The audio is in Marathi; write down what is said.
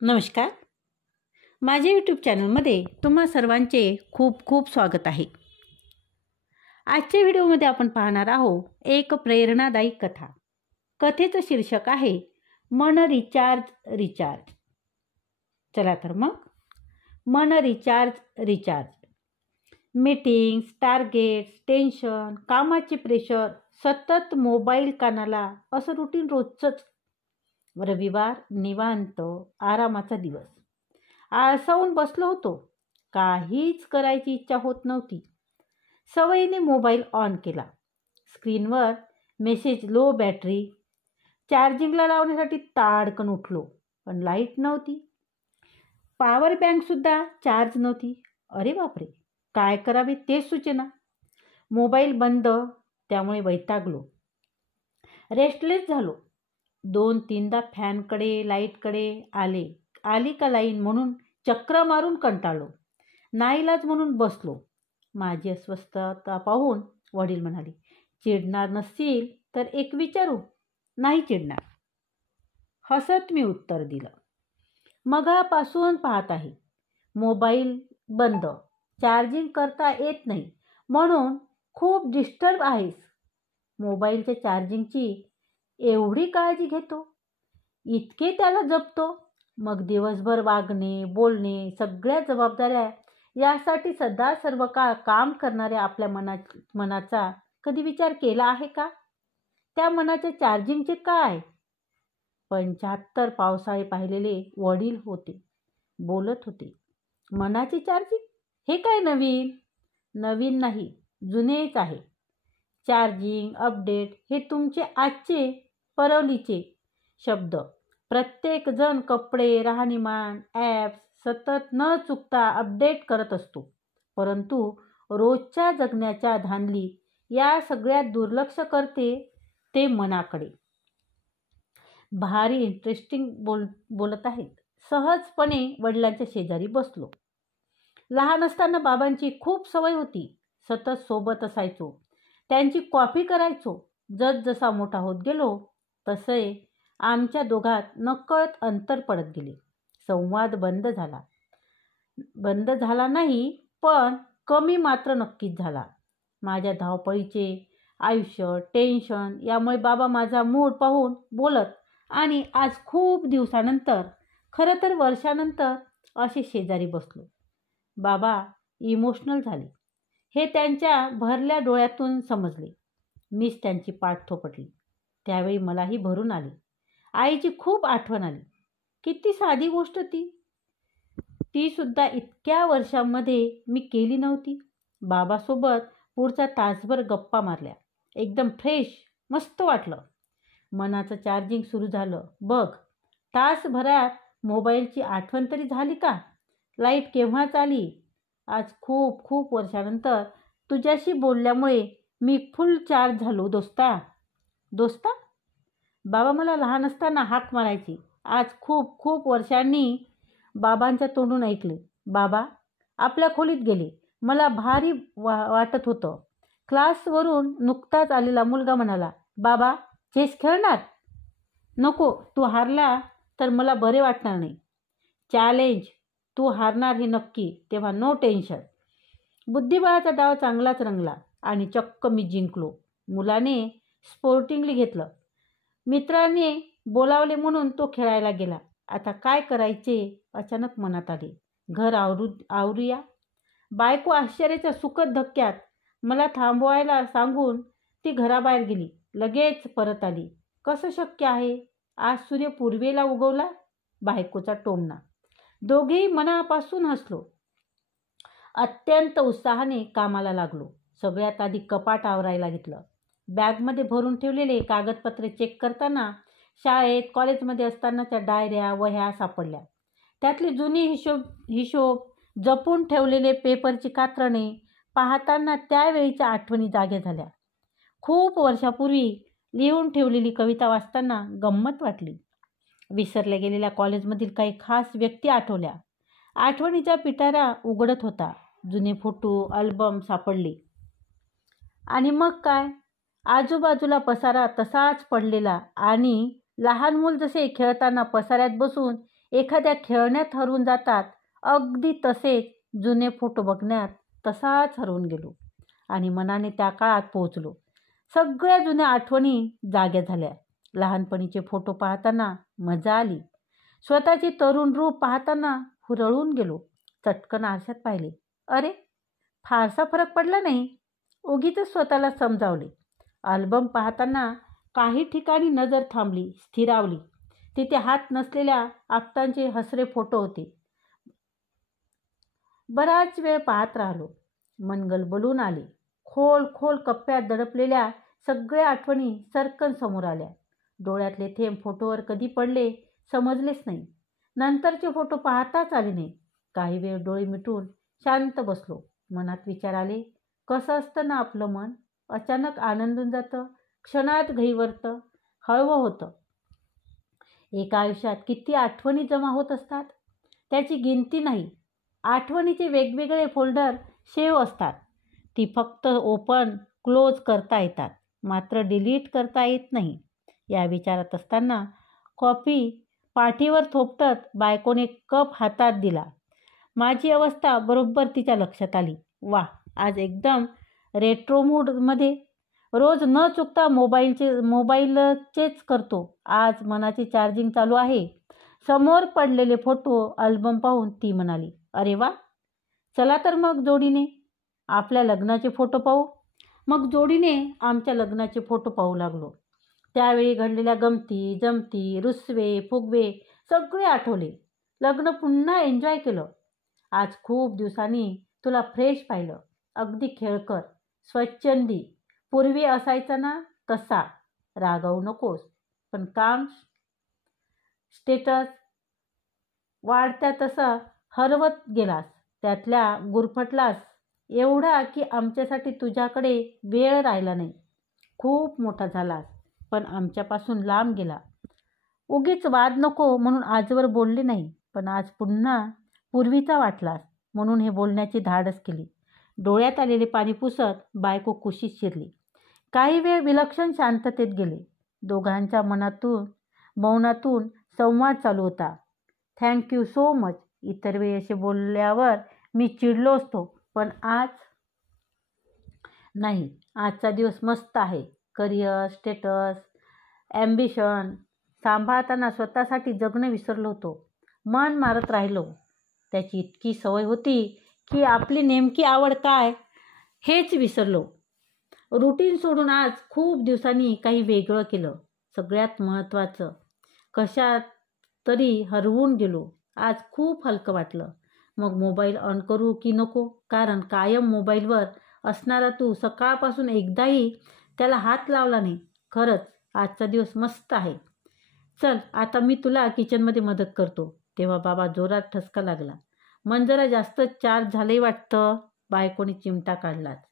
नमस्कार. माझ्या यूट्यूब चॅनलमध्ये तुम्हा सर्वांचे खूप खूप स्वागत आहे. आजच्या व्हिडिओमध्ये आपण पाहणार आहोत एक प्रेरणादायी कथा. कथेचं शीर्षक आहे मन रिचार्ज. चला तर मग मन रिचार्ज. मीटिंग्स, टार्गेट्स, टेन्शन, कामाचे प्रेशर, सतत मोबाईल कानाला, असं रुटीन रोजचंच. रविवार निवांत आरामाचा दिवस. आळसावून बसलो होतो. काहीच करायची इच्छा होत नव्हती. सवयीने मोबाईल ऑन केला. स्क्रीनवर मेसेज लो बॅटरी. चार्जिंगला लावण्यासाठी ताडकन उठलो, पण लाईट नव्हती. पॉवर बँकसुद्धा चार्ज नव्हती. अरे बापरे, काय करावे तेच सुचेना. मोबाईल बंद, त्यामुळे वैतागलो. रेस्टलेस झालो. 2-3दा फॅनकडे लाईटकडे आली का लाईन म्हणून चक्र मारून कंटाळलो. नाईलाज म्हणून बसलो. माझी अस्वस्थता पाहून वडील म्हणाले, चिडणार नसतील तर एक विचारू. नाही चिडणार, हसत मी उत्तर दिलं. मगापासून पाहत आहे, मोबाईल बंद, चार्जिंग करता येत नाही म्हणून खूप डिस्टर्ब आहेस. मोबाईलच्या चार्जिंगची एवढी काळजी घेतो, इतके त्याला जपतो, मग दिवसभर वागणे बोलणे सगळ्या जबाबदाऱ्या यासाठी सदा सर्व काळ काम करणाऱ्या आपल्या मनाचा कधी विचार केला आहे का? त्या मनाच्या चार्जिंगचे काय? 75 पावसाळे पाहिलेले वडील होते, बोलत होते, मनाचे चार्जिंग हे काय नवीन नाही, जुनेच आहे. चार्जिंग अपडेट हे तुमचे आजचे परवलीचे शब्द. प्रत्येक जण कपडे, राहणीमान, ॲप्स सतत न चुकता अपडेट करत असतो, परंतु रोजच्या जगण्याच्या धांदलीत या सगळ्यात दुर्लक्ष करते ते मनाकडे. भारी इंटरेस्टिंग बोलत आहेत. सहजपणे वडिलांच्या शेजारी बसलो. लहान असताना बाबांची खूप सवय होती. सतत सोबत असायचो, त्यांची कॉपी करायचो. जसा मोठा होत गेलो तसे आमच्या दोघात नकळत अंतर पडत गेले. संवाद बंद झाला नाही, पण कमी मात्र नक्कीच झाला. माझ्या धावपळीचे आयुष्य, टेन्शन यामुळे बाबा माझा मूड पाहून बोलत आणि आज खूप दिवसानंतर, खरं तर वर्षानंतर असे शेजारी बसलो. बाबा इमोशनल झाले हे त्यांच्या भरल्या डोळ्यातून समजले. मीच त्यांची पाठ थोपटली. त्यावेळी मलाही भरून आले. आईची खूप आठवण आली. किती साधी गोष्ट ती सुद्धा इतक्या वर्षांमध्ये मी केली नव्हती. बाबासोबत पुढचा तासभर गप्पा मारल्या. एकदम फ्रेश, मस्त वाटलं. मनाचं चार्जिंग सुरू झालं. बघ, तासभरात मोबाईलची आठवण तरी झाली का? लाईट केव्हाच आली? आज खूप खूप वर्षानंतर तुझ्याशी बोलल्यामुळे मी फुल चार्ज झालो दोस्ता. बाबा मला लहान असताना हाक मारायची. आज खूप खूप वर्षांनी बाबांच्या तोंडून ऐकले, बाबा आपल्या खोलीत गेले. मला भारी वाटत होतं. क्लासवरून नुकताच आलेला मुलगा म्हणाला, बाबा चेस खेळणार? नको, तू हारला तर मला बरे वाटणार नाही. चॅलेंज, तू हारणार हे नक्की, तेव्हा नो टेन्शन. बुद्धिबळाचा डाव चांगलाच रंगला आणि चक्क मी जिंकलो. मुलाने स्पोर्टिंगली घेतलं. मित्राने बोलावले म्हणून तो खेळायला गेला. आता काय करायचे अचानक मनात आले. घर आवरूया. बायको आश्चर्याच्या सुखद धक्क्यात मला थांबवायला सांगून ती घराबाहेर गेली. लगेच परत आली. कसं शक्य आहे? आज सूर्य पूर्वेला उगवला. बायकोचा टोमणा. दोघेही मनापासून हसलो. अत्यंत उत्साहाने कामाला लागलो. सगळ्यात आधी कपाट आवरायला घेतलं. बॅगमध्ये भरून ठेवलेले कागदपत्रे चेक करताना शाळेत कॉलेजमध्ये असतानाच्या डायऱ्या वह्या सापडल्या. त्यातले जुने हिशोब जपून ठेवलेले पेपरची कात्रणे पाहताना त्यावेळीच्या आठवणी जाग्या झाल्या. खूप वर्षापूर्वी लिहून ठेवलेली कविता वाचताना गंमत वाटली. विसरल्या गेलेल्या कॉलेजमधील काही खास व्यक्ती आठवल्या. आठवणीचा पिटारा उघडत होता. जुने फोटो अल्बम सापडले. आणि मग काय, आजूबाजूला पसारा तसाच पडलेला आणि लहान मूल जसे खेळताना पसाऱ्यात बसून एखाद्या खेळण्यात हरवून जातात, अगदी तसेच जुने फोटो बघण्यात तसाच हरवून गेलो आणि मनाने त्या काळात पोहोचलो. सगळ्या जुन्या आठवणी जाग्या झाल्या. लहानपणीचे फोटो पाहताना मजा आली. स्वतःचे तरुण रूप पाहताना हुरळून गेलो. चटकन आरशात पाहिले. अरे, फारसा फरक पडला नाही. उगीचच स्वतःला समजावले. अल्बम पाहताना काही ठिकाणी नजर थांबली, स्थिरावली. तिथे हात नसलेल्या आप्तांचे हसरे फोटो होते. बराच वेळ पाहत राहिलो. मन गलबलून आले. खोल खोल कप्प्यात दडपलेल्या सगळ्या आठवणी सरकन समोर आल्या. डोळ्यातले थेंब फोटोवर कधी पडले समजलेच नाही. नंतरचे फोटो पाहताच आले नाही. काही वेळ डोळे मिटून शांत बसलो. मनात विचार आले, कसं असतं ना आपलं मन, अचानक आनंदून जातं, क्षणात घाईवरतं, हळवं होतं. एका आयुष्यात किती आठवणी जमा होत असतात त्याची गिनती नाही. आठवणीचे वेगवेगळे फोल्डर सेव्ह असतात. ती फक्त ओपन क्लोज करता येतात, मात्र डिलीट करता येत नाही. या विचारात असताना कॉफी पाठीवर थोपटत बायकोने कप हातात दिला. माझी अवस्था बरोबर तिच्या लक्षात आली. वा, आज एकदम रेट्रो मूडमध्ये. रोज न चुकता मोबाईलचेच करतो. आज मनाची चार्जिंग चालू आहे. समोर पडलेले फोटो अल्बम पाहून ती म्हणाली, अरे वा, चला तर मग जोडीने आपल्या लग्नाचे फोटो पाहू. मग जोडीने आमच्या लग्नाचे फोटो पाहू लागलो. त्यावेळी घडलेल्या गमती जमती, रुसवे फुगवे सगळे आठवले. लग्न पुन्हा एन्जॉय केलं. आज खूप दिवसांनी तुला फ्रेश पाहिलं. अगदी खेळकर, स्वच्छंदी. पूर्वी असायचा ना तसा. रागावू नकोस, पण काम स्टेटस वाढत्या तसं हरवत गेलास. त्यातल्या गुरफटलास एवढा की आमच्यासाठी तुझ्याकडे वेळ राहिला नाही. खूप मोठा झालास, पण आमच्यापासून लांब गेला. उगीच वाद नको म्हणून आजवर बोलले नाही, पण आज पुन्हा पूर्वीचा वाटलास म्हणून हे बोलण्याची धाडस केली. डोळ्यात आलेले पाणी पुसत बायको कुशीत शिरली. काही वेळ विलक्षण शांततेत गेले. दोघांच्या मौनातून संवाद चालू होता. Thank you so much. इतर वेळी असे बोलल्यावर मी चिडलो असतो, पण आज नाही. आजचा दिवस मस्त आहे. करिअर, स्टेटस, ॲम्बिशन सांभाळताना स्वतःसाठी जगणं विसरलो होतो. मन मारत राहिलो. त्याची इतकी सवय होती की आपली नेमकी आवड काय हेच विसरलो. रुटीन सोडून आज खूप दिवसांनी काही वेगळं केलं. सगळ्यात महत्त्वाचं, कशात तरी हरवून गेलो. आज खूप हलकं वाटलं. मग मोबाईल ऑन करू की नको, कारण कायम मोबाईलवर असणारा तू सकाळपासून एकदाही त्याला हात लावला नाही. खरंच आजचा दिवस मस्त आहे. चल आता मी तुला किचनमध्ये मदत करतो. तेव्हा बाबा जोरात ठसका लागला. मन जरा जास्त चार्ज झालंही वाटतं. बायकोने चिमटा काढलाच.